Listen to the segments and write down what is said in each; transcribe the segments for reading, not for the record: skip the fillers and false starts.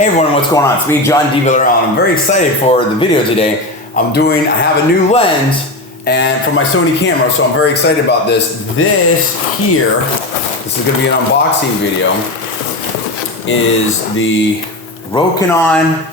Hey everyone, what's going on? It's me, John D. Villarreal, and I'm very excited for the video today. I have a new lens and for my Sony camera, so I'm very excited about this. This is gonna be an unboxing video, is the Rokinon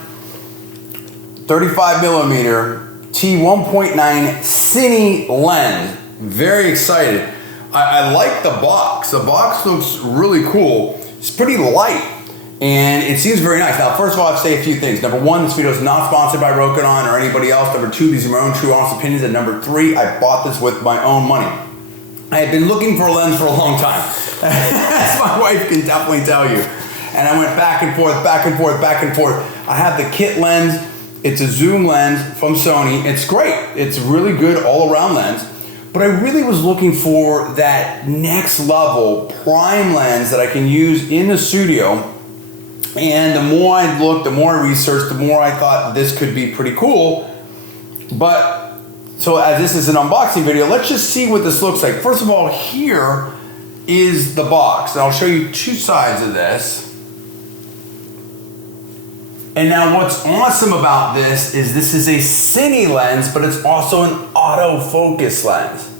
35mm T1.9 Cine lens. Very excited. I like the box. The box looks really cool. It's pretty light. And it seems very nice. Now, first of all, I have to say a few things. Number one, this video is not sponsored by Rokinon or anybody else. Number two, these are my own true honest opinions. And number three, I bought this with my own money. I had been looking for a lens for a long time. As my wife can definitely tell you. And I went back and forth, back and forth, back and forth. I have the kit lens. It's a zoom lens from Sony. It's great. It's a really good all-around lens. But I really was looking for that next level prime lens that I can use in the studio. And the more I looked, the more I researched, the more I thought this could be pretty cool. But, so as this is an unboxing video, let's just see what this looks like. First of all, here is the box. And I'll show you two sides of this. And now what's awesome about this is a Cine lens, but it's also an autofocus lens.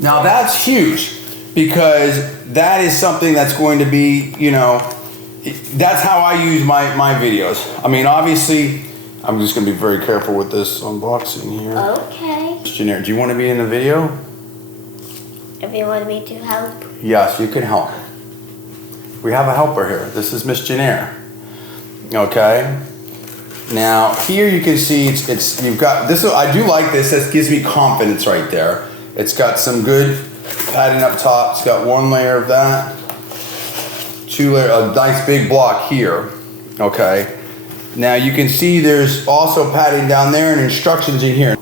Now that's huge, because that is something that's going to be, you know, that's how I use my videos. I mean, obviously, I'm just gonna be very careful with this unboxing here. Okay. Janelle, do you want to be in the video? If you want me to help. Yes, you can help. We have a helper here. This is Miss Janelle. Okay. Now here you can see you've got this. I do like this. This gives me confidence right there. It's got some good padding up top. It's got one layer of that. Two layer, a nice big block here. Okay. Now you can see there's also padding down there and instructions in here.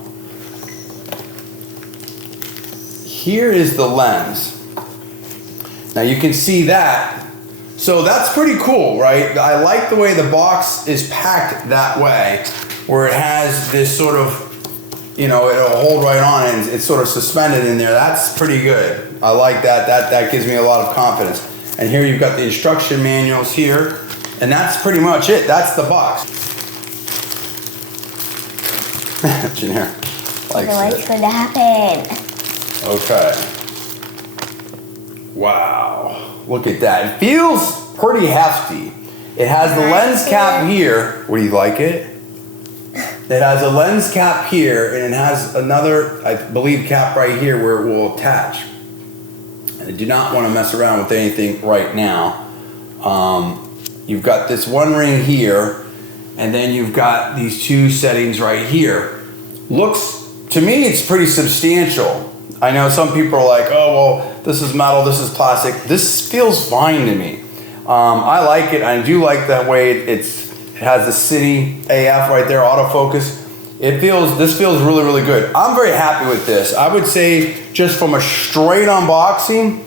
Here is the lens. Now you can see that. So that's pretty cool, right? I like the way the box is packed that way, where it has this sort of, you know, it'll hold right on and it's sort of suspended in there. That's pretty good. I like that. That gives me a lot of confidence. And here you've got the instruction manuals here, and that's pretty much it. That's the box. Janelle likes What's going to happen? Okay. Wow. Look at that. It feels pretty hefty. It has the lens cap here. What, do you like it? It has a lens cap here, and it has another, I believe, cap right here where it will attach. I do not want to mess around with anything right now. You've got this one ring here, and then you've got these two settings right here. Looks, to me, it's pretty substantial. I know some people are like, oh, well, this is metal, this is plastic. This feels fine to me. I like it. I do like that way it has the Cine AF right there, autofocus. This feels really, really good. I'm very happy with this. I would say just from a straight unboxing,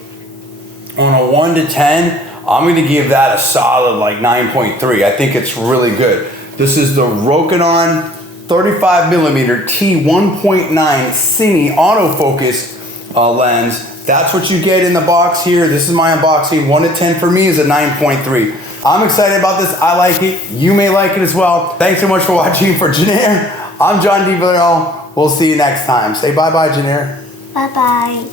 on a 1 to 10, I'm gonna give that a solid like 9.3. I think it's really good. This is the Rokinon 35mm T1.9 Cine autofocus lens. That's what you get in the box here. This is my unboxing. 1 to 10 for me is a 9.3. I'm excited about this. I like it. You may like it as well. Thanks so much for watching. For Janelle, I'm John D. Villarreal. We'll see you next time. Say bye-bye, Janelle. Bye-bye.